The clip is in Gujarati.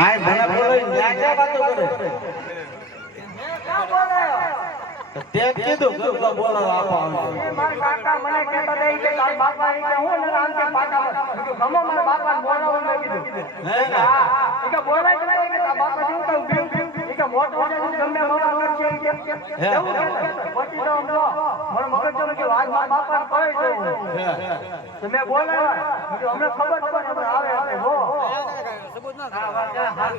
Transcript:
આય મને બોલો ન્યા ક્યાં વાતો કરે તે કીધું ગગલો બોલો આપો એ માર કાકા મને કહેતો દે કે તાર બાપા ઈ કે હું ને આમ કે પાટા ગમો મારા બાપા બોલાવો મે કીધું હે હા ઈ કે બોલાય કે તાર બાપા જેવું કહું બીમ ઈ કે મોટો છે ગમે મોટો કરશે ઈ કે એવું કે મોટી તો અમરો મને મગજ તો કે આજ મારા બાપા કોઈ દેવું તો મે બોલાવ્યા અમને ખબર આવે હો સબૂત ના